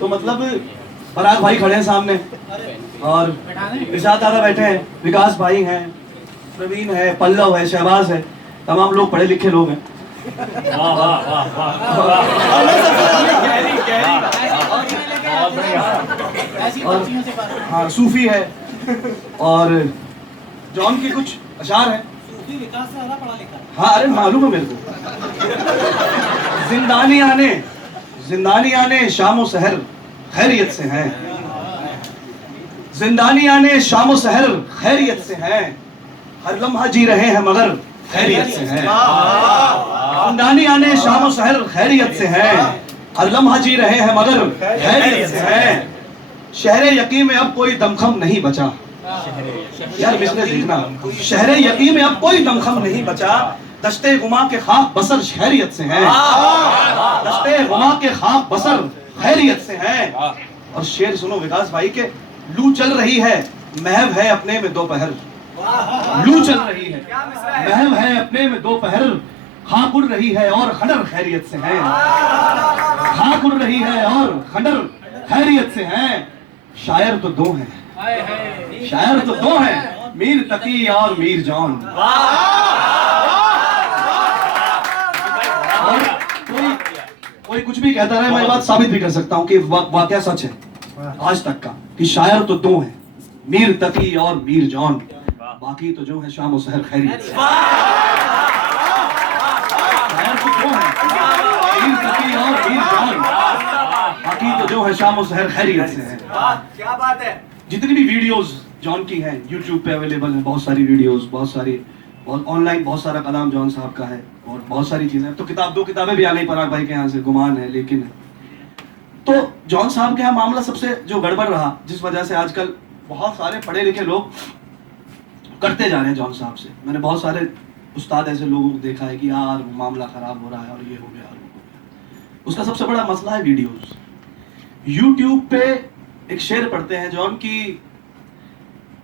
तो मतलब पराग भाई खड़े हैं सामने और निशात दादा बैठे हैं, विकास भाई हैं, प्रवीण है, पल्लव है, शहबाज है, तमाम लोग पढ़े लिखे लोग हैं। हाँ सूफी है और जॉन के कुछ अशार हैं। सूफी विकास से ज़्यादा पढ़ा लिखा है। हाँ अरे मालूम है मेरे को। जिंदानी आने शामो सहर खैरियत से हैं, जिंदानी आने शामो सहर खैरियत से हैं, हर लम्हा जी रहे हैं मगर खैरियत से हैं। जिंदानी आने शामो सहर खैरियत से हैं, हर लम्हा जी रहे हैं मगर खैरियत से हैं। शहरे यकीन में अब कोई दमखम नहीं बचा। यार मिसरे देखना, शहरे यकीन में अब कोई दमखम नहीं बचा, दश्ते गुमा के खाक बसर खैरियत से हैं, दश्ते गुमा के खाक बसर खैरियत से हैं। और शेर सुनो विकास भाई के, लू चल रही है महव है अपने में दोपहर, लू चल रही है महव है अपने में दोपहर, खाक उड़ रही है और खंडर खैरियत से हैं, खाक उड़ रही है और खंडर खैरियत से हैं। शायर तो दो हैं, शायर तो दो हैं, मीर तकी और मीर जॉन। और कोई कुछ भी कहता रहे, मैं बात साबित भी कर सकता हूँ कि वाकया सच है आज तक का, कि शायर तो दो हैं, मीर तकी और मीर जॉन, बाकी तो जो है शाम सहर खैरियत से। शायर तो दो हैं, मीर तकी और मीर जॉन, बाकी तो जो है शाम सहर खैरियत से है। क्या बात है। जितनी भी वीडियोस जॉन की हैं यूट्यूब पे अवेलेबल है, बहुत सारी वीडियोस, बहुत सारी ऑनलाइन, बहुत सारा कलाम जॉन साहब का है और बहुत सारी चीजें। तो दो किताबें भी आ गई पराग भाई के यहाँ से, गुमान है लेकिन है। तो जॉन साहब के यहाँ मामला सबसे जो गड़बड़ रहा, जिस वजह से आजकल बहुत सारे पढ़े लिखे लोग करते जा रहे हैं जॉन साहब से। मैंने बहुत सारे उस्ताद ऐसे लोगों को देखा है कि यार मामला खराब हो रहा है और ये हो गया और वो हो गया। उसका सबसे बड़ा मसला है वीडियोस। यूट्यूब पे एक शेर पढ़ते हैं जॉन की,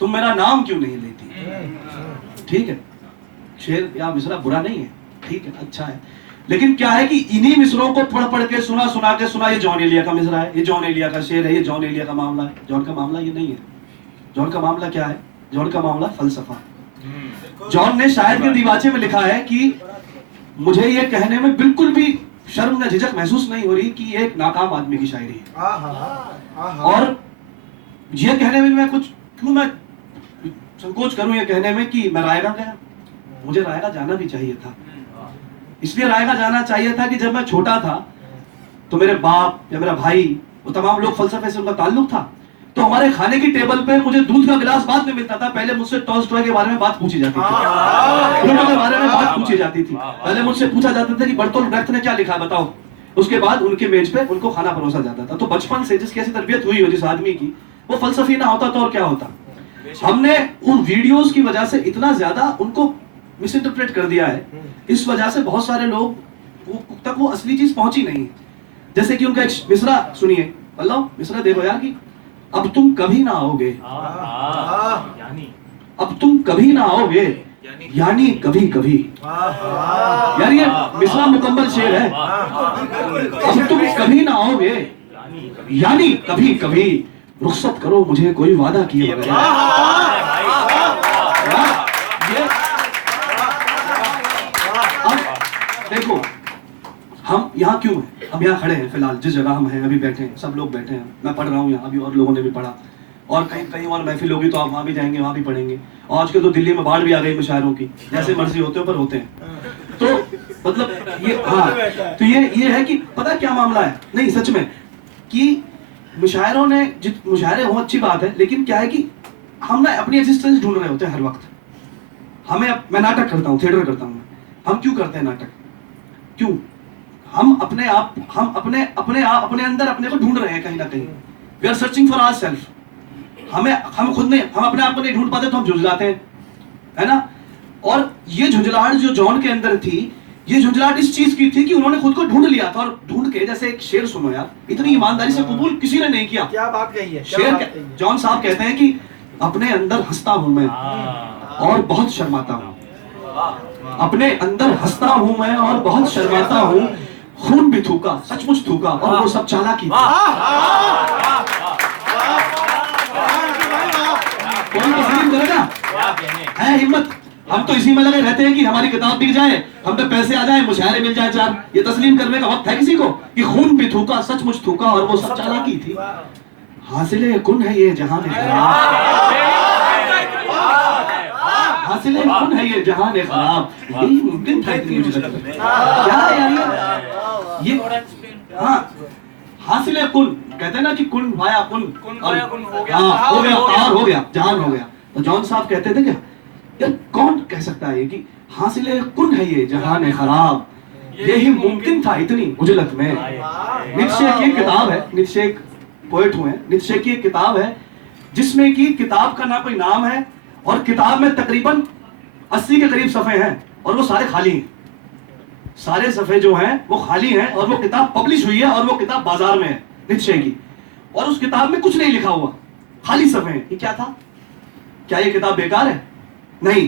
तुम मेरा नाम क्यों नहीं लेती। ठीक है, शेर या मिसरा बुरा नहीं है, ठीक है, अच्छा है, लेकिन क्या है कि इन्हीं मिसरों को पढ़ पढ़ के सुना ये जॉन एलिया का मिसरा है, ये जॉन एलिया का शेर है, ये जॉन एलिया का मामला है। जॉन का मामला ये नहीं है। जॉन का मामला क्या है? जॉन का मामला फलसफा। जॉन ने शायर के दीवाचे में लिखा है कि मुझे ये कहने में बिल्कुल भी शर्म न झिझक महसूस नहीं हो रही कि ये एक नाकाम आदमी की शायरी है, और ये कहने में मैं कुछ क्यों मैं संकोच करूं ये कहने में कि मैं रायगा गया। मुझे रायगा जाना भी चाहिए था। इसलिए रायगा जाना चाहिए था कि जब मैं छोटा था तो मेरे बाप या मेरा भाई, वो तमाम लोग फलसफे से उनका ताल्लुक था, तो हमारे खाने की टेबल पे मुझे दूध का गिलास बाद में मिलता था। पहले मुझसे टॉलस्टॉय के बारे में बात पूछी जाती थी, प्लेटो के बारे में बात पूछी जाती थी। पहले मुझसे पूछा जाता था कि बर्तोल्ट ब्रेख्त ने क्या लिखा बताओ। उसके बाद उनके मेज पे उनको खाना परोसा जाता था। तो बचपन से जिसकी ऐसी तरबियत हुई हो जिस आदमी की, वो फलसफी ना होता तो और क्या होता। हमने उन वीडियोस की वजह से इतना ज्यादा उनको मिस इंटरप्रेट कर दिया है, इस वजह से बहुत सारे लोग तक वो असली चीज पहुंची नहीं है। जैसे कि उनका एक मिसरा सुनिए, पल्लव मिसरा देखो यार कि अब तुम कभी ना आओगे, अब तुम कभी ना आओगे, यानी कभी कभी। यार ये मिसरा मुकम्मल शेर है। अब तुम कभी ना आओगे यानी कभी कभी, रुखसत करो मुझे कोई वादा किए बगैर। देखो हम यहाँ क्यों हैं, हम यहाँ खड़े हैं फिलहाल जिस जगह हम हैं, अभी बैठे हैं, सब लोग बैठे हैं, मैं पढ़ रहा हूँ यहाँ, अभी और लोगों ने भी पढ़ा, और कहीं कहीं और महफिल होगी तो आप वहाँ भी जाएंगे, वहाँ भी पढ़ेंगे। और आजकल तो दिल्ली में बाढ़ भी आ गई मुशायरों की, जैसे मर्जी होते हो पर होते हैं। तो मतलब ये हाँ, तो ये है कि पता क्या मामला है, नहीं सच में, कि मुशायरों ने मुशायरे हो अच्छी बात है, लेकिन क्या है कि हम ना अपनी एग्जिस्टेंस ढूंढ रहे होते हैं हर वक्त। मैं नाटक करता हूँ, थिएटर करता हूँ, हम क्यों करते हैं नाटक? क्यों? हम अपने अपने अंदर अपने को ढूंढ रहे हैं कहीं ना कहीं। We are searching for our self. हम खुद नहीं, हम अपने आप को नहीं ढूंढ पाते तो हम झुंझलाते हैं, है ना। और ये झुंझलाहट जो जॉन के अंदर थी, ये झुंझलाहट इस चीज की थी कि उन्होंने खुद को ढूंढ लिया था, और ढूंढ के, जैसे एक शेर सुनो यार, इतनी ईमानदारी से कबूल किसी ने नहीं किया। क्या बात कही है। शेर जॉन साहब कहते हैं कि अपने अंदर हंसता हूं मैं और बहुत शर्माता हूं, अपने अंदर हंसता हूं मैं और बहुत शर्माता हूं, खून भी थूका, सचमुच थूका, और वो सब चालाकी थी। कौन तस्लीम करेगा? है हिम्मत? हम तो इसी में लगे रहते हैं कि हमारी किताब बिक जाए, हम पे पैसे आ जाए, मुशायरे मिल जाए चार। ये तस्लीम करने का वक्त है किसी को कि खून भी थूका, सचमुच थूका, और वो सब चालाकी थी। हासिले कुन है ये जहान खराब, हासिले कुन है ये जहान खराब, यही मुमकिन था इतनी मुझे लगता है। क्या है यार ये? हाँ, हासिले कुन कहते हैं ना कि कुन वाया कुन हो गया, हाँ, हो गया, और हो गया, जहान हो गया। तो जॉन साहब कहते थे क्या यार, कौन कह सकता है कि हासिले कुन है ये जहान खराब, यही मुमकिन था इतनी उजलत में। नीत्शे की एक किताब है, नीत्शे एक पोएट हुए हैं, नीत्शे की एक किताब है जिसमें कि किताब का ना कोई नाम है, और किताब में तकरीबन 80 के करीब सफ़े हैं, और वो सारे खाली हैं। सारे सफ़े जो हैं वो खाली हैं, और वो किताब पब्लिश हुई है, और वो किताब बाजार में है नीत्शे की, और उस किताब में कुछ नहीं लिखा हुआ, खाली सफ़े हैं। ये क्या था? क्या ये किताब बेकार है? नहीं,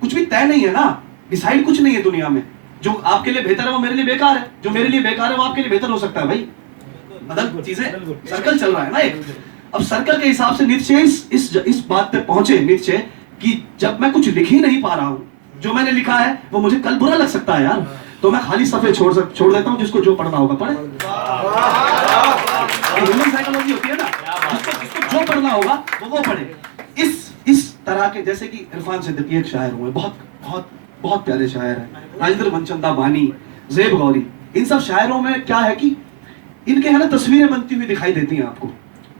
कुछ भी तय नहीं है ना, डिसाइड कुछ नहीं है दुनिया में। जो आपके लिए बेहतर है वो मेरे लिए बेकार है, जो मेरे लिए बेकार है वो आपके लिए बेहतर हो सकता है। भाई बदल चीजें, सर्कल चल रहा है ना एक। अब सर्कल के हिसाब से नीत्शे इस बात पे पहुंचे नीत्शे कि जब मैं कुछ लिख ही नहीं पा रहा हूं, जो मैंने लिखा है वो मुझे कल बुरा लग सकता है यार, तो मैं खाली सफ़े छोड़ देता हूं, जिसको जो पढ़ना होगा पढ़े। ह्यूमन साइकोलॉजी होती है ना, जिसको जो पढ़ना होगा वो पढ़े। इस तरह के, जैसे कि इरफान सिद्दीकी एक शायर हुए, बहुत बहुत बहुत प्यारे शायर हैं, राजेंद्र मनचंदा बानी, ज़ेब गौरी, इन सब शायरों में क्या है कि इनके है ना तस्वीरें बनती हुई दिखाई देती हैं आपको।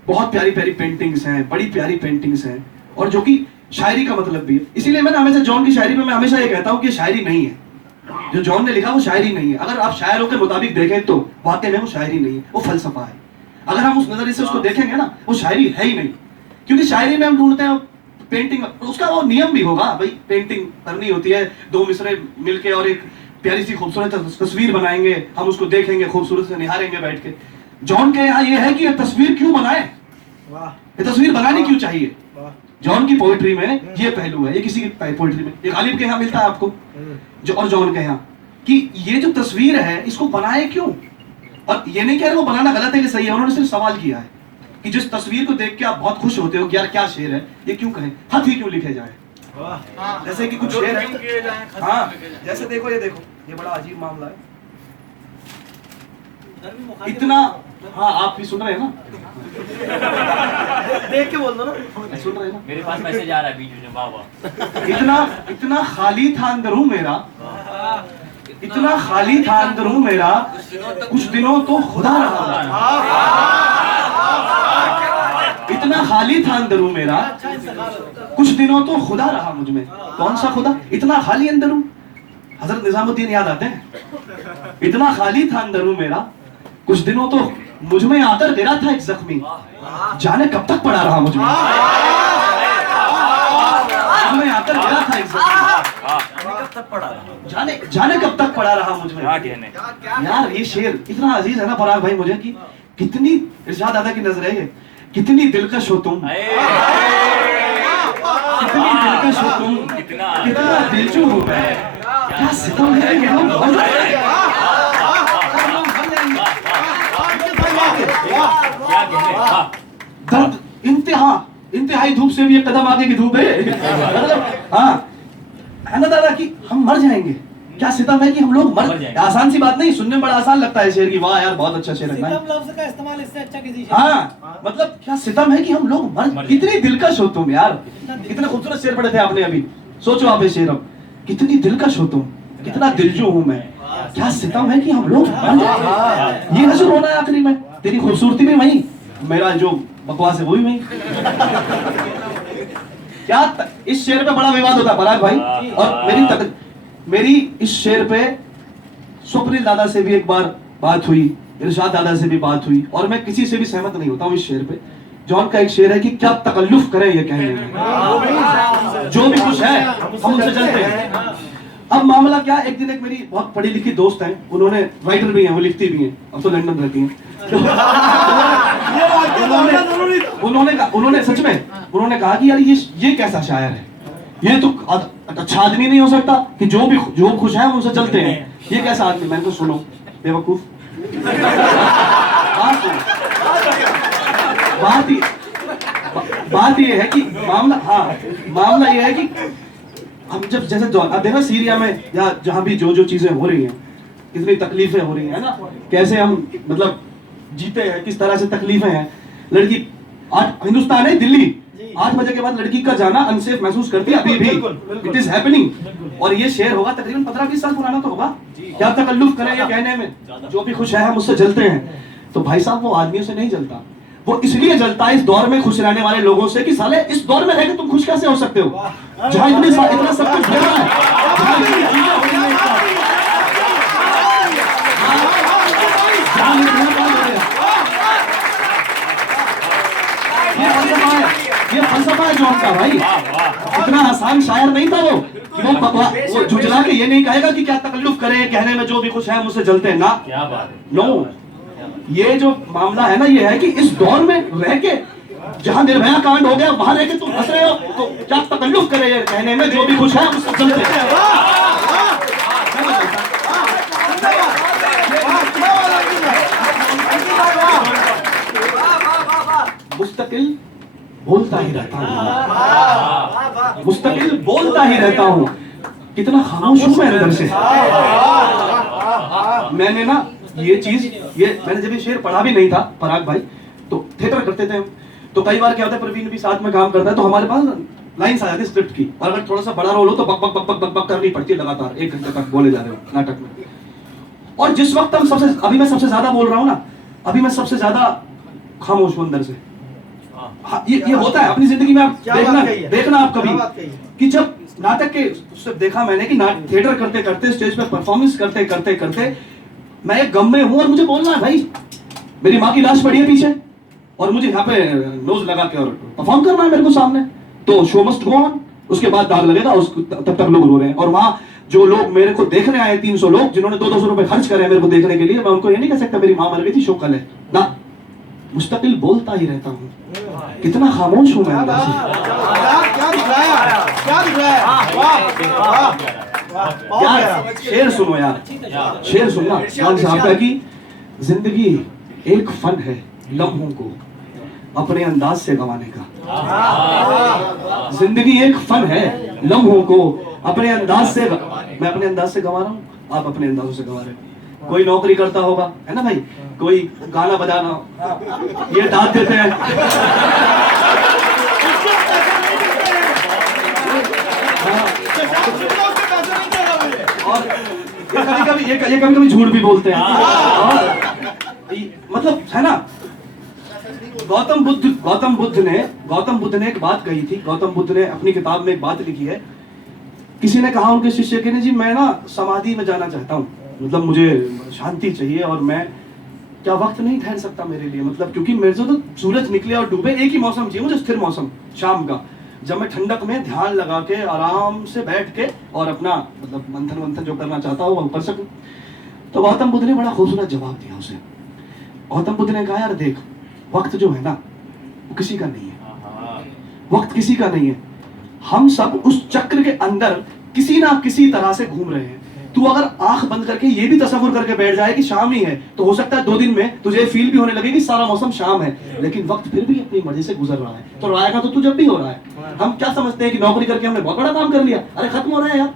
बहुत प्यारी प्यारी पेंटिंग्स हैं, बड़ी प्यारी पेंटिंग्स हैं, और जो कि शायरी का मतलब भी है। इसीलिए मैंने हमेशा जॉन की शायरी में मैं हमेशा ये कहता हूँ कि शायरी नहीं है, जो जॉन ने लिखा वो शायरी नहीं है। अगर आप शायरों के मुताबिक देखें तो वाकई में वो शायरी नहीं है, वो फलसफा है। अगर हम उस नजरिए से उसको देखेंगे ना, वो शायरी है ही नहीं। क्योंकि शायरी में हम ढूंढते हैं पेंटिंग, उसका वो नियम भी होगा भाई, पेंटिंग करनी होती है, दो मिसरे मिलके और एक प्यारी सी खूबसूरत तस्वीर बनाएंगे, हम उसको देखेंगे, खूबसूरत से निहारेंगे बैठ के। जॉन के यहाँ ये है कि ये तस्वीर क्यों बनाए, ये तस्वीर बनानी क्यों चाहिए। जॉन की पोएट्री में ये पहलू है, ये किसी की पोएट्री में, ये गालिब के यहाँ मिलता है आपको, जो और जॉन के यहाँ, कि ये जो तस्वीर है इसको बनाए क्यों। और ये नहीं कह रहे वो बनाना गलत है कि सही है, उन्होंने सिर्फ सवाल किया है कि जिस तस्वीर को देख के आप बहुत खुश होते हो कि यार क्या शेर है, ये क्यों कहें, खत ही क्यों लिखे जाए। जैसे कि कुछ शेर है, हाँ, जैसे देखो, ये देखो, ये बड़ा अजीब मामला है इतना। हाँ, आप भी सुन रहे हैं ना, देख के बोल दो ना, सुन रहे हैं ना, मेरे पास मैसेज आ रहा है बीच में। वाह इतना खाली था अंदरूं मेरा, इतना खाली था अंदरूं मेरा, कुछ दिनों तो खुदा रहा। इतना खाली था अंदरूं मेरा, कुछ दिनों तो खुदा रहा मुझ में। कौन सा खुदा? इतना खाली अंदरूं, हजरत निजामुद्दीन याद आते हैं। इतना खाली था अंदरूं मेरा, कुछ दिनों तो मुझ में आकर गिरा था एक जख्मी, जाने कब तक पड़ा रहा मुझ में। मुझ में आकर गिरा था एक जख्मी, जाने कब तक पड़ा रहा मुझ में। यार ये शेर इतना अजीज है ना फराग भाई मुझे, कि कितनी इरशाद अदा की नजर है, कितनी दिलकश हो तुम, कितनी दिलकश हो तुम, कितना दिलचू हो मैं, क्या सितम है कि हम मर जाएंगे। दर्द इंतहाई धूप से भी एक कदम आगे की धूप है। हाँ, है ना दादा कि हम मर जाएंगे, क्या सितम है कि हम लोग मर जाएंगे। आसान सी बात नहीं, सुनने में बड़ा आसान लगता है शेर की, वाह यार बहुत अच्छा शेर है। लफ्ज का इस्तेमाल इससे अच्छा किसी हाँ, मतलब क्या सितम है कि हम लोग मर, कितनी दिलकश हो तुम यार। कितने खूबसूरत शेर पढ़े थे आपने अभी, सोचो आप ये शेर, अब कितनी दिलकश हो तुम, कितना दिलजू हूं मैं, क्या सितम है कि हम लोग मर जाएंगे। ये नजर होना है आखिरी में, तेरी खूबसूरती भी वही, मेरा जो बकवास है वो भी वही। क्या इस शेर पे बड़ा विवाद होता है पराग भाई, और मेरी इस शेर पे स्वप्निल दादा से भी एक बार बात हुई, इरशाद दादा से भी बात हुई, और मैं किसी से भी सहमत नहीं होता हूँ इस शेर पे। जॉन का एक शेर है कि क्या तकल्लुफ करें ये कहने में, जो भी कुछ है हम उनसे चलते हैं। अब मामला क्या, एक दिन एक मेरी बहुत पढ़ी लिखी दोस्त है, उन्होंने राइटर भी हैं, वो लिखती भी हैं, अब तो लंदन रहती हैं। उन्होंने सच में उन्होंने कहा कि यार ये कैसा शायर है, ये तो अच्छा आदमी नहीं हो सकता कि जो खुश है उनसे चलते हैं, ये कैसा आदमी। मैंने तो सुनो, बेवकूफ। बात ये बात ये है कि मामला ये है कि हम जब जैसे अब देखो सीरिया में या जहाँ भी जो चीजें हो रही हैं, कितनी तकलीफें हो रही हैं ना, कैसे हम मतलब जीते हैं, किस तरह से तकलीफें हैं। लड़की आज हिंदुस्तान है, दिल्ली 8 बजे के बाद लड़की का जाना अनसेफ महसूस करती है अभी भी, इट इज हैपनिंग। और ये शेयर होगा तकरीबन 15-20 साल पुराना तो होगा। क्या तकल्लुफ करें ये कहने में, जो भी खुश है हम उससे जलते हैं। तो भाई साहब वो आदमियों से नहीं जलता, वो इसलिए जलता है इस दौर में खुश रहने वाले लोगों से कि साले इस दौर में रहकर तुम खुश कैसे हो सकते हो, जहां इतना सब कुछ हो रहा है। ये फलसफा है जॉन का भाई। इतना आसान शायर नहीं था वो कि वो झुंझला के ये नहीं कहेगा कि क्या तकल्लुफ करे कहने में, जो भी कुछ है मुझसे जलते हैं ना। क्या बात है। नो, ये जो मामला है ना, ये है कि इस दौर में रह के जहां निर्भया कांड हो गया वहां रह के तुम हंस रहे हो, तो क्या तकल्लुफ करे ये कहने में, जो भी कुछ है मुझसे जलते हैं। मुस्तकिल बोलता ही रहता हूँ, मुस्तकिल बोलता ही रहता हूँ, कितना खामोश हूं मैं अंदर से। मैंने ना ये चीज, मैंने जब ये शेर पढ़ा भी नहीं था पराग भाई, तो थिएटर करते थे हम, तो कई बार क्या होता है, प्रवीण भी साथ में काम करता है, तो हमारे पास लाइन्स आ जाती है स्क्रिप्ट की, और अगर थोड़ा सा बड़ा रोल हो तो बक बक बक बक बक बक करनी पड़ती है लगातार, 1 घंटे तक बोले जा रहे हो नाटक में। और जिस वक्त हम अभी मैं सबसे ज्यादा बोल रहा हूँ ना, अभी मैं सबसे ज्यादा खामोश हूं अंदर से। हाँ, ये होता है अपनी जिंदगी में। आप देखना आप कभी कि जब नाटक के उससे देखा मैंने कि थिएटर करते करते, स्टेज पे परफॉर्मेंस करते करते करते मैं एक गम में हूं और मुझे बोलना है भाई, मेरी माँ की लाश पड़ी है पीछे और मुझे यहाँ पे नोज लगा के और परफॉर्म करना है मेरे को सामने, तो शो मस्ट गो ऑन। उसके बाद दाग लगेगा, तब तक लोग रो रहे हैं, और वहां जो लोग मेरे को देखने आए 300 लोग जिन्होंने 200 रुपए खर्च करे मेरे को देखने के लिए, मैं उनको ये नहीं कह सकता मेरी माँ मर गई थी, शो कल है ना। मुस्तकिल बोलता ही रहता हूँ, कितना खामोश हूं मैं अंदर से। यार शेर सुनो यार, शेर सुनना जॉन साहब का कि जिंदगी एक फन है लम्हों को अपने अंदाज से गंवाने का। जिंदगी एक फन है लम्हों को अपने अंदाज से, मैं अपने अंदाज से गंवा रहा हूँ, आप अपने अंदाजों से गंवा रहे हो। कोई नौकरी करता होगा है ना भाई, कोई गाना बजाना, ये डाल देते हैं। और ये कभी झूठ भी बोलते हैं। और मतलब है ना, गौतम बुद्ध ने एक बात कही थी। गौतम बुद्ध ने अपनी किताब में एक बात लिखी है। किसी ने कहा उनके शिष्य के ने, जी मैं ना समाधि में जाना चाहता हूँ, मतलब मुझे शांति चाहिए और मैं क्या वक्त नहीं ठहर सकता मेरे लिए, मतलब क्योंकि मेरे से तो सूरज निकले और डूबे एक ही मौसम चाहिए मुझे, स्थिर मौसम शाम का, जब मैं ठंडक में ध्यान लगा के आराम से बैठ के और अपना मतलब मंथन जो करना चाहता हूँ वो कर सकूं। तो गौतम बुद्ध ने बड़ा खूबसूरत जवाब दिया उसे। गौतम बुद्ध ने कहा, यार देख, वक्त जो है ना वो किसी का नहीं है, वक्त किसी का नहीं है, हम सब उस चक्र के अंदर किसी ना किसी तरह से घूम रहे हैं। तू अगर आंख बंद करके ये भी तसव्वुर करके बैठ जाए कि शाम ही है, तो हो सकता है 2 दिन में तुझे फील भी होने लगे कि सारा मौसम शाम है, लेकिन वक्त फिर भी अपनी मर्जी से गुजर रहा है। तो रायगा तो तू जब भी हो रहा है। हम क्या समझते हैं कि नौकरी करके हमने बहुत बड़ा काम कर लिया, अरे खत्म हो रहा है यार।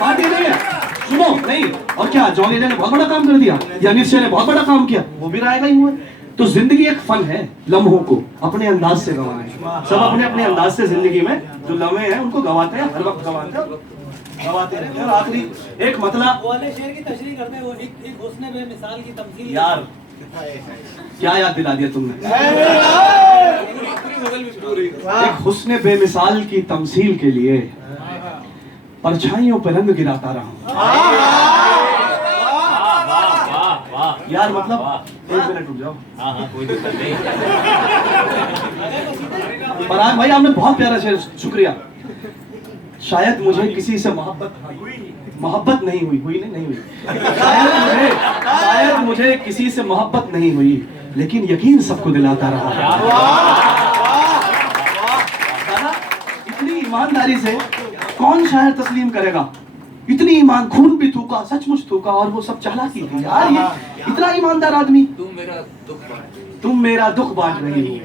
बात ये नहीं है, सुनो नहीं। और क्या जॉन लेजर ने बहुत बड़ा काम कर दिया या निश्चय ने बहुत बड़ा काम किया, वो भी रायगा ही हुआ। तो जिंदगी एक फन है लम्हों को अपने अंदाज से गंवाने। सब अपने अपने अंदाज से जिंदगी में जो लम्हे हैं उनको गंवाते हैं, हर वक्त गंवाते रहते हैं। और आखिरी एक मतलब वाले शेर की तशरीह करते हैं, वो एक हुस्न बेमिसाल की तमसील। यार क्या याद दिला दिया तुमने, एक हुस्न बेमिसाल की तमसील के लिए परछाइयों पर रंग गिराता रहा। यार मतलब 1 मिनट रुक जाओ। हाँ कोई दिक्कत नहीं। पराग भाई आपने बहुत प्यारा शेर, शुक्रिया। शायद मुझे किसी से मोहब्बत नहीं हुई नहीं हुई। शायद मुझे किसी से मोहब्बत नहीं हुई, लेकिन यकीन सबको दिलाता रहा। इतनी ईमानदारी से कौन शायर तस्लीम करेगा? इतनी ईमान, खून भी थूका, सचमुच थूका, और वो सब चालाकी थी यार। ये इतना ईमानदार आदमी। तुम मेरा दुख बांट तुम मेरा दुख बांट रही हो,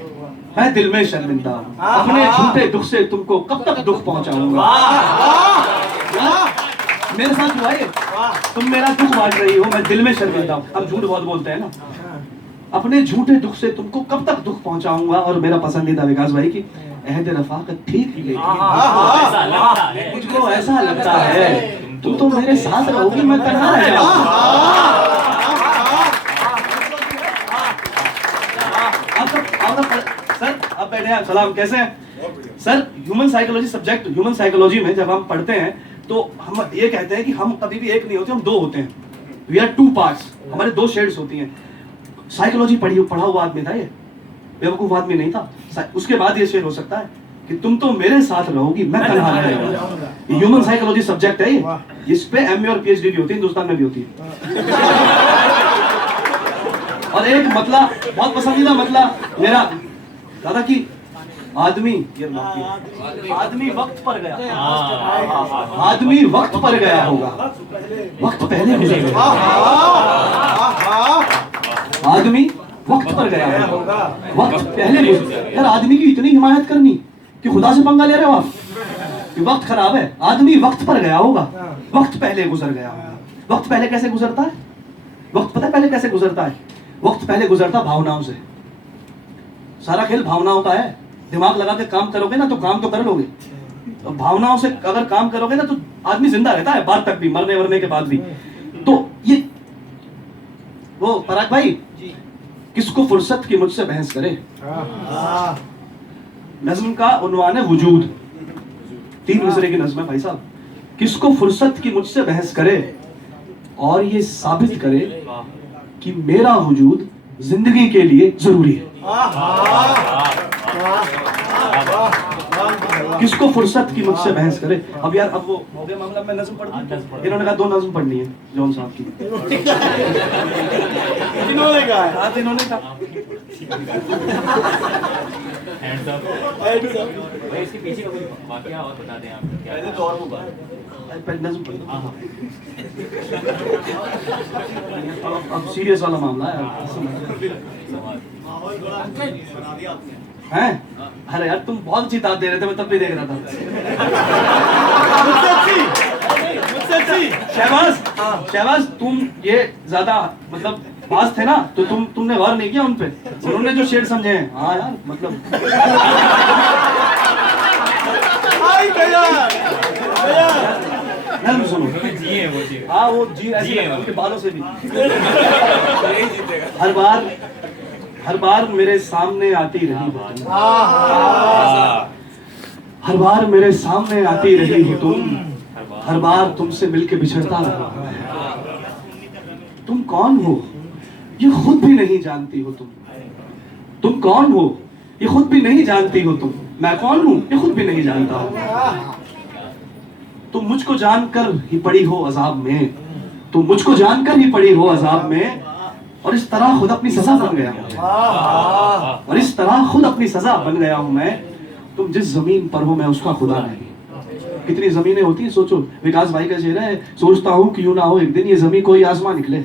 मैं दिल में शर्मिंदा हूँ। अपने झूठे दुख से तुमको कब तक दुख पहुंचाऊंगा? मेरे साथ हुआ है। तुम मेरा दुख बांट रही हो, मैं दिल में शर्मिंदा हूँ। हम झूठ बहुत बोलते हैं ना। अपने झूठे दुख से तुमको कब तक दुख पहुंचाऊंगा। और मेरा पसंदीदा विकास भाई की अहद रफाकत ठीक ही ऐसा लगता है। मुझको ऐसा लगता है तुम तो मेरे साथ रहोगी, मैं तन्हा रह जाऊंगा। सर आप बैठे हैं, सलाम, कैसे हैं sir? Human psychology subject, human psychology में जब हम पढ़ते हैं तो हम ये कहते हैं कि हम कभी भी एक नहीं होते, हम दो होते हैं। वी आर टू पार्ट्स, हमारे दो शेड्स होती हैं। साइकोलॉजी पढ़ा हुआ आदमी था ये, बेवकूफ आदमी नहीं था। उसके बाद ये शेर हो सकता है कि तुम तो मेरे साथ रहोगी, मैं तन्हा रह जाऊंगा। ये ह्यूमन साइकोलॉजी सब्जेक्ट है ये। इस पे एमए और पीएचडी भी होती है, हिंदुस्तान में भी होती है। और एक मतला, बहुत पसंदीदा मतला मेरा दादा की, आदमी वक्त पर गया, आदमी वक्त पर गया होगा, वक्त पहले गुजर गया। आदमी वक्त पर गया होगा, वक्त पहले गुजर। यार आदमी की इतनी हिमायत करनी कि खुदा से पंगा ले रहे हो आप कि वक्त खराब है। आदमी वक्त पर गया होगा, वक्त पहले गुजर गया होगा। वक्त पहले कैसे गुजरता है? वक्त पता है पहले कैसे गुजरता है? वक्त पहले गुजरता भावनाओं से। सारा खेल भावनाओं का है। दिमाग लगा के काम करोगे ना तो काम तो कर लोगे, तो भावनाओं से अगर काम करोगे ना तो आदमी जिंदा रहता है बाद तक भी, मरने वरने के बाद भी। तो ये वो पराग भाई, किसको फुर्सत की मुझसे बहस करे। नज्म का उन्वान है वजूद, 3 मिसरे की नज्म है भाई साहब। किसको फुर्सत की मुझसे बहस करे और ये साबित करे कि मेरा वजूद जिंदगी के लिए जरूरी है। किसको फुर्सत की मुझसे बहस करे। अब यार अब वो हो गया मामला, मैं नज्म पढ़ दूं? इन्होंने कहा 2 नज्म पढ़नी है जॉन साहब की। इन्होंने कहा हैंड्स अप। भाई इसके पीछे का कोई वाकया और बता दें आप क्या? पहले तो और वो पहले नज्म पढ़ दो। अब सीरियस वाला मामला है हैं? अरे यार तुम बहुत अच्छी दाद दे रहे थे, मैं तब भी देख रहा था। शहबाज तुम ये ज्यादा मतलब पास थे ना, तो तुमने गौर नहीं किया उन पे, उन्होंने जो शेर समझे हैं। हाँ यार मतलब नज्म सुनो। हाँ वो जी ऐसे उनके बालों से भी। हर बार मेरे सामने आती रही हो तुम, हर बार मेरे सामने आती रही हो तुम, हर बार तुमसे मिलके बिछड़ता रहा। तुम कौन हो ये खुद भी नहीं जानती हो तुम कौन हो ये खुद भी नहीं जानती हो तुम। मैं कौन हूं ये खुद भी नहीं जानता हूं। तुम मुझको जानकर ही पड़ी हो अजाब में, तुम मुझको जानकर ही पड़ी हो अजाब में, और इस तरह खुद अपनी सजा बन गया हूं, और इस तरह खुद अपनी सजा बन गया हूं मैं। तुम जिस जमीन पर हो मैं उसका खुदा नहीं। कितनी जमीनें होती हैं सोचो। विकास भाई का शेर है, सोचता हूं क्यों ना हो एक दिन ये जमीन कोई आसमान निकले।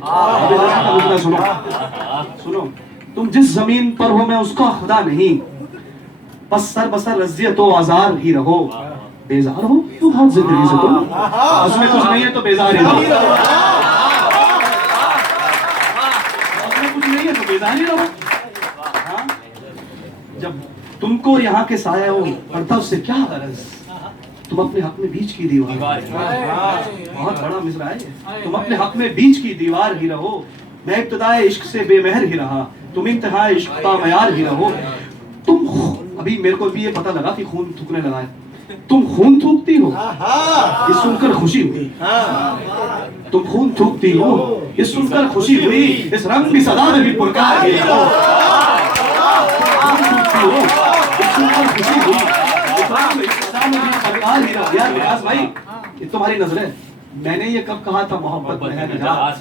सुनो, तुम जिस जमीन पर हो मैं उसका खुदा नहीं, बस सर बसर रज़ियत व आज़ार ही रहो। बेजार हो तो बहुत जिंदगी से तुम, उसमें कुछ नहीं है तो बेजार ही रहो, उसमें कुछ नहीं है तो बेजार ही रहो। हाँ? जब तुमको यहाँ के साया हो पर्दा से क्या गरज, तुम अपने हक में बीच की दीवार, बहुत बड़ा मिसरा है। तुम अपने हक में बीच की दीवार ही रहो। मैं इब्तिदाए इश्क से बेमहर ही रहा, तुम इंतहा इश्क का मयार ही रहो। तुम अभी मेरे को भी ये पता लगा कि खून थूकने लगा है। तुम खून थूकती हो ये सुनकर खुशी हुई, तुम खून थूकती हो ये सुनकर खुशी हुई। इस रंग की सदा में भी पुरकार ही रहो। ये सुनकर खुशी हुई, इस रंग की सदा में भी पुरकार ही रहो। यार विकास भाई ये तुम्हारी नजर है। मैंने ये कब कहा था मोहब्बत में है नजात,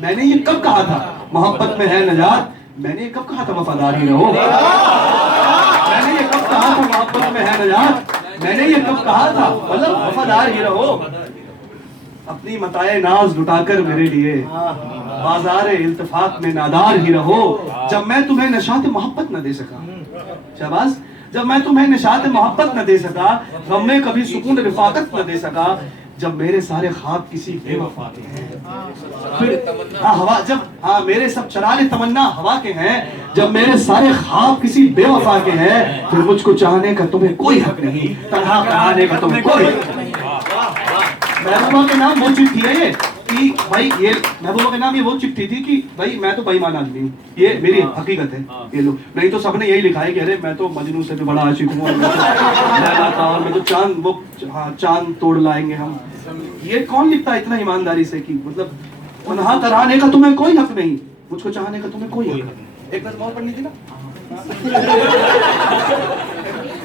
मैंने ये कब कहा था मोहब्बत में है नजात, मैंने ये कब कहा था वफादार ही रहो, मैंने ये कब कहा था मोहब्बत में है नजात, मैंने ये कब कहा था, मतलब वफादार ही रहो, अपनी मताए नाज लुटाकर मेरे लिए बाजार इल्तिफात में नादार ही रहो। जब मैं तुम्हें नशात मोहब्बत न दे सका, शाबाश, जब मैं तुम्हें नशात मोहब्बत न दे सका, गम में कभी सुकून रिफाकत न दे सका, जब मेरे सारे ख्वाब किसी बेवफा के हैं, फिर हवा जब मेरे सब चराले तमन्ना हवा के हैं, जब मेरे सारे ख्वाब किसी बेवफा के हैं, फिर मुझको चाहने का तुम्हें कोई हक नहीं, तन्हा कराने का तुम्हें कोई हक नहीं। महबूबा के नाम वो चिट्ठी है ये कि भाई, ये महबूबा के नाम ये वो चिट्ठी थी कि भाई मैं तो बेईमान आदमी हूँ, ये मेरी हकीकत है, ये लो। नहीं तो सबने यही लिखा है कि अरे मैं तो मजनू से भी बड़ा आशिक हूँ, और मैं तो चांद वो चांद तोड़ लाएंगे हम। ये कौन लिखता है इतना ईमानदारी से कि मतलब तन्हा कराने का तुम्हें कोई हक नहीं, मुझको चाहने का तुम्हें कोई हक नहीं। एक नज़म और पढ़नी थी ना।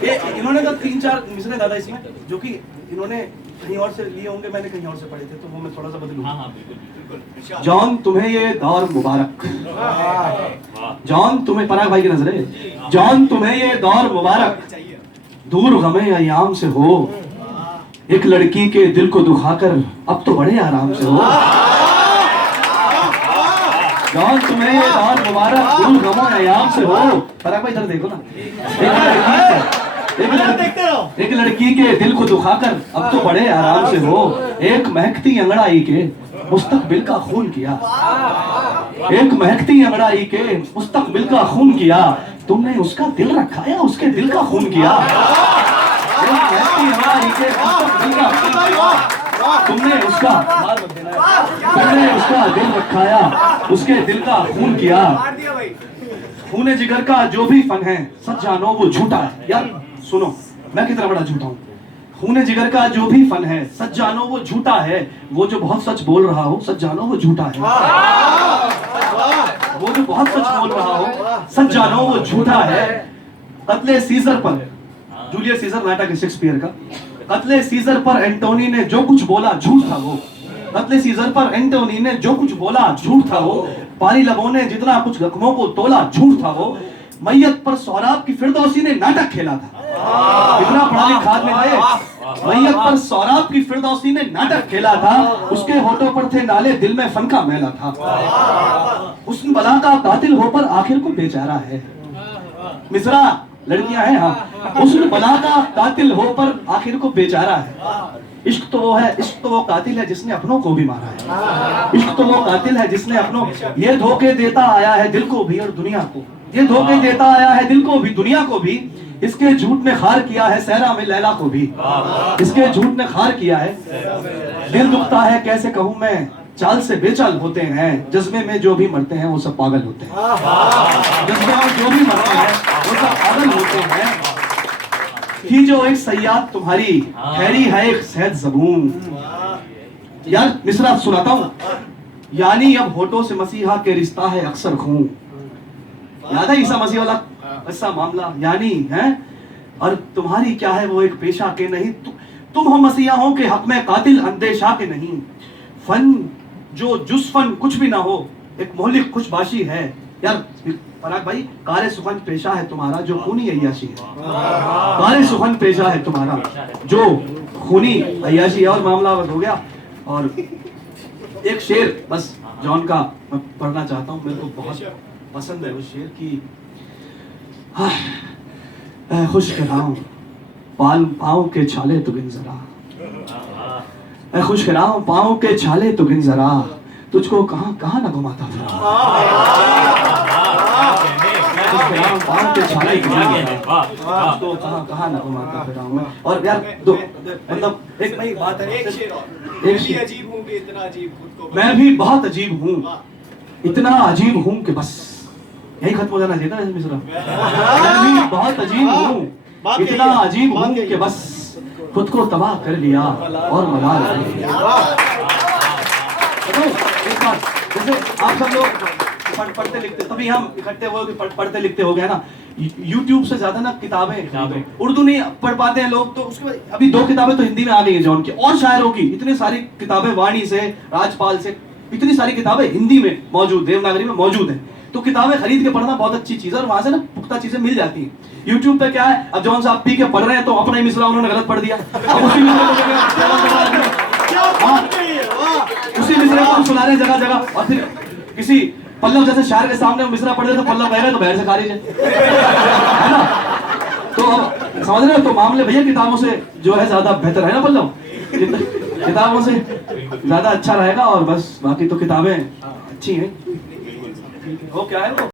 ये इन्होंने तो 3-4 मिसरे दादा इसमें, जो कि इन्होंने कहीं और से लिए होंगे, मैंने कहीं और से पढ़े थे, तो वो मैं थोड़ा सा बदलूं। जॉन तुम्हें ये दौर मुबारक, जॉन तुम्हें, पराग भाई की नजरे, जॉन तुम्हें ये दौर मुबारक, दूर गमे अयाम से हो, एक लड़की के दिल को दुखाकर अब तो बड़े आराम से हो। जॉन तुम्हें ये दौर मुबारक, दूर गमे अयाम से हो। पराग भाई इधर देखो ना, एक लड़की के दिल को दुखाकर अब तो बड़े आराम से हो, एक महकती अंगड़ाई के मुस्तकबिल का खून किया, एक महकती अंगड़ाई के मुस्तकबिल का खून किया, तुमने उसका दिल रखा या उसके दिल का खून किया। एक महकती अंगड़ाई के मुस्तकबिल का खून किया, तुमने उसका दिल रखाया, उसके दिल का खून किया। खूने जिगर का जो भी फन है सच जानो वो झूठा है। यार सुनो, मैं कितना बड़ा झूठा हूँ। खूने जिगर का जो भी फन है सच जानो वो झूठा है, वो जो बहुत सच बोल रहा हो सच जानो वो झूठा है, वो जो बहुत सच बोल रहा हो सच जानो वो झूठा है। कत्ले सीजर पर, जूलियस सीजर नाटक है शेक्सपियर का, कत्ले सीजर पर एंटोनी ने जो कुछ बोला झूठ था वो, कत्ले सीजर पर एंटोनी ने जो कुछ बोला झूठ था वो, पारी लबों ने जितना कुछ रकमों को तोला झूठ था वो, मैयत पर सौराब की फिरदौसी ने नाटक खेला था। इतना पढ़ा लिखा आदमी है, मैयत पर सौराब की फिरदौसी ने नाटक खेला था, उसके होठों पर थे नाले, दिल में फन का मैला था। उस बला का कातिल हो पर आखिर को बेचारा है। मिसरा लड़कियां हैं, हाँ, उस बला का कातिल हो पर आखिर को बेचारा है। इश्क तो वो है, इश्क तो वो कातिल है जिसने अपनों को भी मारा है। इश्क तो वो कातिल है जिसने अपनों, ये धोखे देता आया है दिल को भी और दुनिया को, ये धोखे देता आया है दिल को भी दुनिया को भी, इसके झूठ ने खार किया है सहरा में लैला को भी, इसके झूठ ने खार किया है। दिल दुखता है कैसे कहूँ मैं, चाल से बेचाल होते हैं, जज्बे में जो भी मरते हैं वो सब पागल होते हैं, जज्बे में जो भी मरते हैं वो सब पागल होते हैं। ही जो एक सयाद तुम्हारी खैरी है एक सहज ज़बून। यार मिसरा सुनाता हूँ, यानी अब होठों से मसीहा के रिश्ता है अक्सर खून। याद है ईसा मसीह वाला ऐसा मामला, यानी है, और तुम्हारी क्या है वो एक पेशा के नहीं, तुम हम मसीहाओं के हक में कातिल अंदेशा के नहीं। फन जो जुस्फन कुछ भी ना हो, एक मोहलिक खुशबाशी है। यार पराग भाई, कारे सुखन पेशा है तुम्हारा जो खूनी अय्याशी है, कारे सुखन पेशा है तुम्हारा जो खूनी अय्याशी है। और मामला बस हो गया। और एक शेर बस जॉन का मैं पढ़ना चाहता हूँ, मेरे को बहुत पसंद है वो शेर की। खुश कराऊं पाँव के छाले तो गिन जरा, खुश कराऊं पाँव के छाले तो गिन जरा, तुझको कहाँ कहाँ ना घुमाता फिरा, पाँव के छाले तुझको कहाँ कहाँ ना घुमाता फिरा। और यार दो मतलब एक नई बात है, एक शेर, अजीब हूँ कि इतना अजीब खुद को, मैं भी बहुत अजीब हूँ, इतना अजीब हूँ कि बस यही खत्म हो जाना चाहिए था मिश्रा। मैं भी बहुत अजीब हूँ, इतना अजीब हूँ कि बस खुद को तबाह कर लिया और मलाल कर लिया। एक बात, जैसे आप सब लोग पढ़ते लिखते, तभी हम इकट्ठे हो पढ़ते लिखते हो गए ना। YouTube से ज्यादा ना किताबें, उर्दू नहीं पढ़ पाते हैं लोग, तो उसके बाद अभी 2 किताबें तो हिंदी में आ गई है जॉन की, और शायरों की इतनी सारी किताबें, वाणी से, राजपाल से, इतनी सारी किताबें हिंदी में मौजूद, देवनागरी में मौजूद है। तो किताबें खरीद के पढ़ना बहुत अच्छी चीज है और वहां से ना पुख्ता चीजें मिल जाती हैं। YouTube पे क्या है, अब जॉन साहब पी के पढ़ रहे हैं तो अपना ही मिसरा उन्होंने गलत पढ़ दिया, अब उसी मिसरे को उसी मिसरे को हम सुना रहे हैं जगह जगह, और फिर किसी पल्लव जैसे शायर के सामने हम मिसरा पढ़ दे तो पल्लव कह रहे तो बहर से खारिज है ना। तो अब समझ रहे हो, तो मामले भैया किताबों से जो है ज्यादा बेहतर है ना पल्लव, किताबों से ज्यादा अच्छा रहेगा। और बस बाकी तो किताबें अच्छी हैं। वो क्या है वो